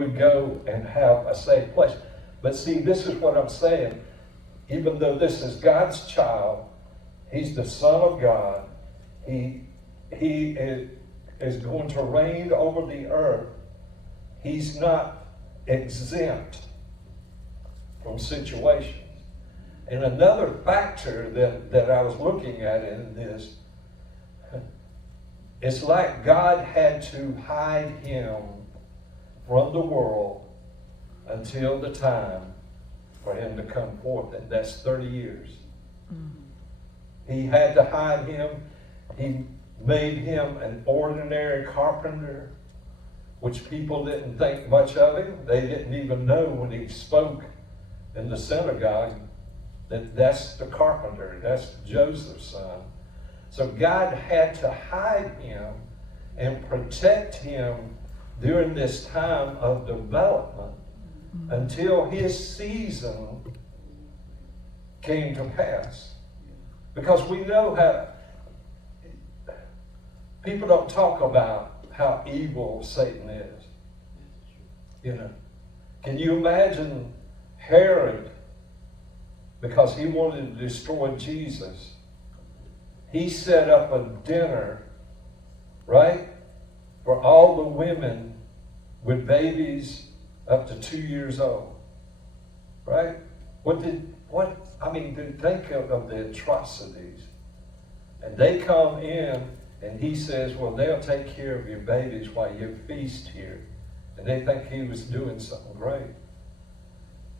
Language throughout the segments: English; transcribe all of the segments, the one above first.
we go and have a safe place. But see, this is what I'm saying. Even though this is God's child, he's the Son of God. He is going to reign over the earth. He's not exempt from situations. And another factor that I was looking at in this, it's like God had to hide him from the world until the time for him to come forth, and that's 30 years. He had to hide him. He made him an ordinary carpenter, which people didn't think much of him. They didn't even know when he spoke in the synagogue that that's the carpenter, that's Joseph's son. So God had to hide him and protect him during this time of development until his season came to pass. Because we know how people don't talk about how evil Satan is. You know, can you imagine Herod, because he wanted to destroy Jesus, he set up a dinner, right, for all the women with babies up to 2 years old, right? Think of the atrocities. And they come in, and he says, well, they'll take care of your babies while you feast here. And they think he was doing something great.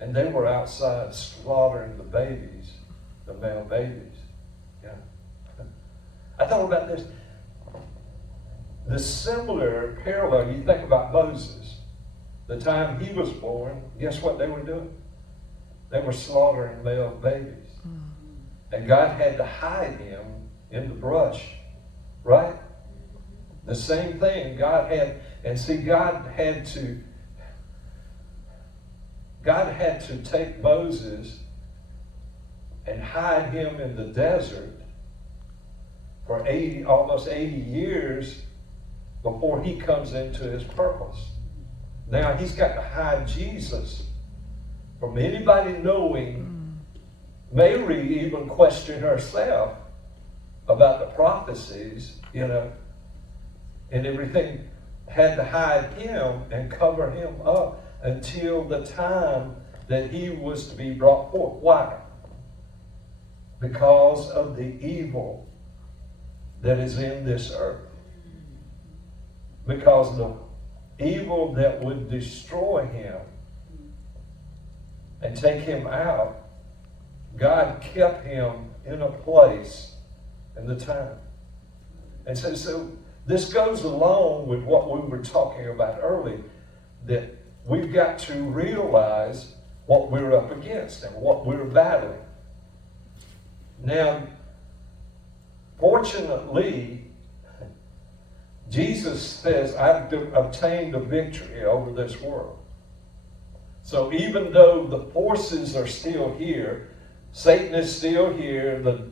And they were outside slaughtering the babies, the male babies. Yeah. I thought about this. The similar parallel, you think about Moses. The time he was born, guess what they were doing? They were slaughtering male babies. And God had to hide him in the brush, right? The same thing God had to take Moses and hide him in the desert for almost 80 years before he comes into his purpose. Now he's got to hide Jesus from anybody knowing. Mary even questioned herself about the prophecies, and everything. Had to hide him and cover him up until the time that he was to be brought forth. Why? Because of the evil that is in this earth. Because the evil that would destroy him and take him out, God kept him in a place in the time. And so this goes along with what we were talking about earlier, that we've got to realize what we're up against and what we're battling. Now, fortunately, Jesus says, I've obtained a victory over this world. So even though the forces are still here, Satan is still here, the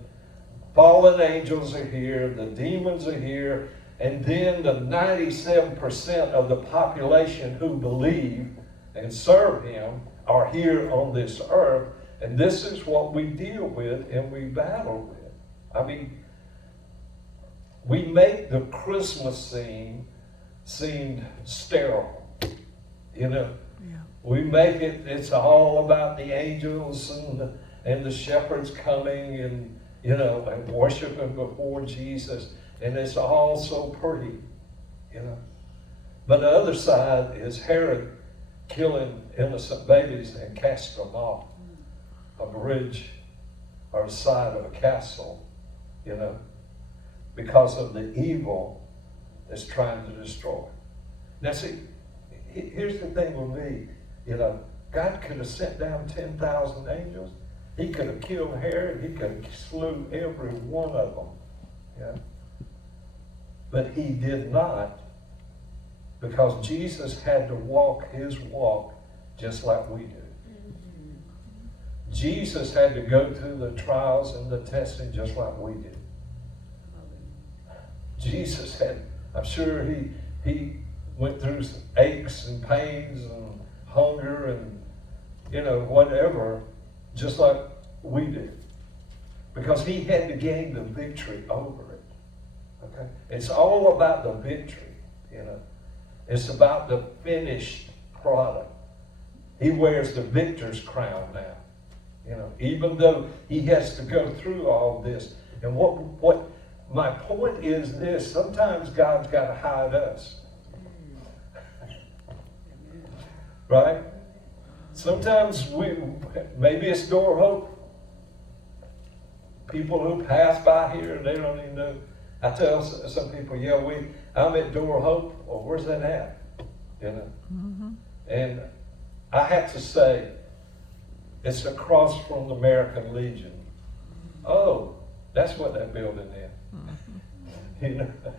fallen angels are here, the demons are here, and then the 97% of the population who believe and serve him are here on this earth, and this is what we deal with and we battle with. We make the Christmas scene seem sterile, Yeah. We make it's all about the angels and the shepherds coming and worshiping before Jesus, and it's all so pretty, But the other side is Herod killing innocent babies and casting them off a bridge or the side of a castle, because of the evil that's trying to destroy. Now see, here's the thing with me, God could have sent down 10,000 angels. He could have killed Herod. He could have slew every one of them. But he did not, because Jesus had to walk his walk just like we do. Jesus had to go through the trials and the testing just like we did. Jesus had, I'm sure he went through some aches and pains and hunger and, whatever, just like we do. Because he had to gain the victory over it. Okay? It's all about the victory, It's about the finished product. He wears the victor's crown now. Even though he has to go through all this. And what my point is this, sometimes God's got to hide us. Right? Sometimes maybe it's Door Hope. People who pass by here, they don't even know. I tell some people, I'm at Door Hope. Well, where's that at? Mm-hmm. And I have to say, it's across from the American Legion. Oh, that's what that building is. Mm-hmm.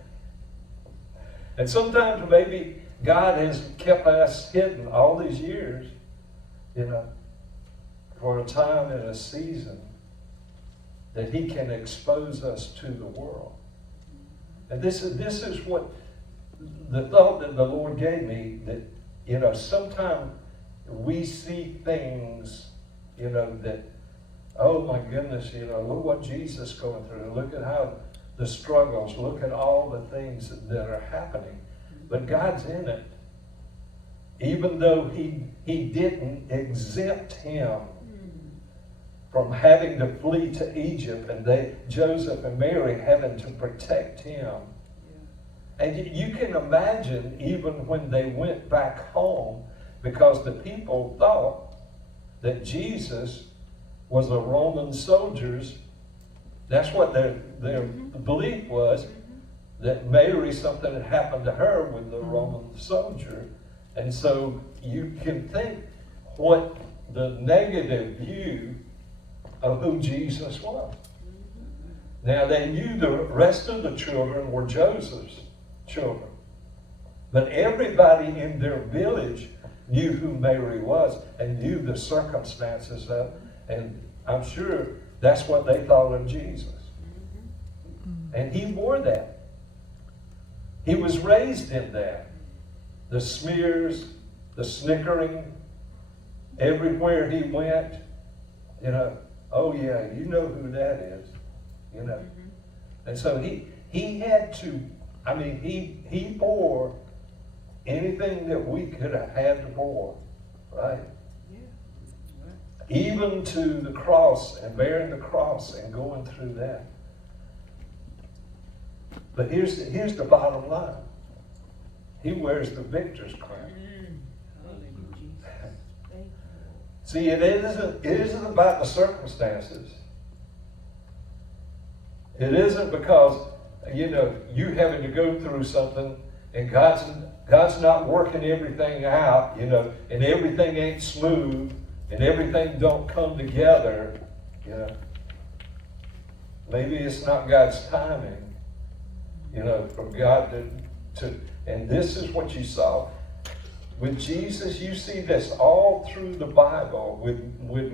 And sometimes maybe God has kept us hidden all these years, for a time and a season that he can expose us to the world. And this is what the thought that the Lord gave me, that, sometimes we see things, that, oh my goodness, look what Jesus is going through. Look at how the struggles, look at all the things that are happening. But God's in it. Even though he didn't exempt him from having to flee to Egypt, and Joseph and Mary having to protect him. And you can imagine even when they went back home, because the people thought that Jesus was a Roman soldier. That's what their belief was, that Mary, something had happened to her with the Roman soldier. And so you can think what the negative view of who Jesus was. Now they knew the rest of the children were Joseph's children. But everybody in their village knew who Mary was and knew the circumstances of, and I'm sure that's what they thought of Jesus. And he wore that. He was raised in that. The smears, the snickering, everywhere he went, oh yeah, you know who that is, And so he had to, he bore anything that we could have had to bore, right? Yeah. Even to the cross and bearing the cross and going through that. But here's the bottom line. He wears the victor's crown. See, it isn't about the circumstances. It isn't because, you having to go through something and God's not working everything out, and everything ain't smooth and everything don't come together, Maybe it's not God's timing, for God to, and this is what you saw. With Jesus, you see this all through the Bible with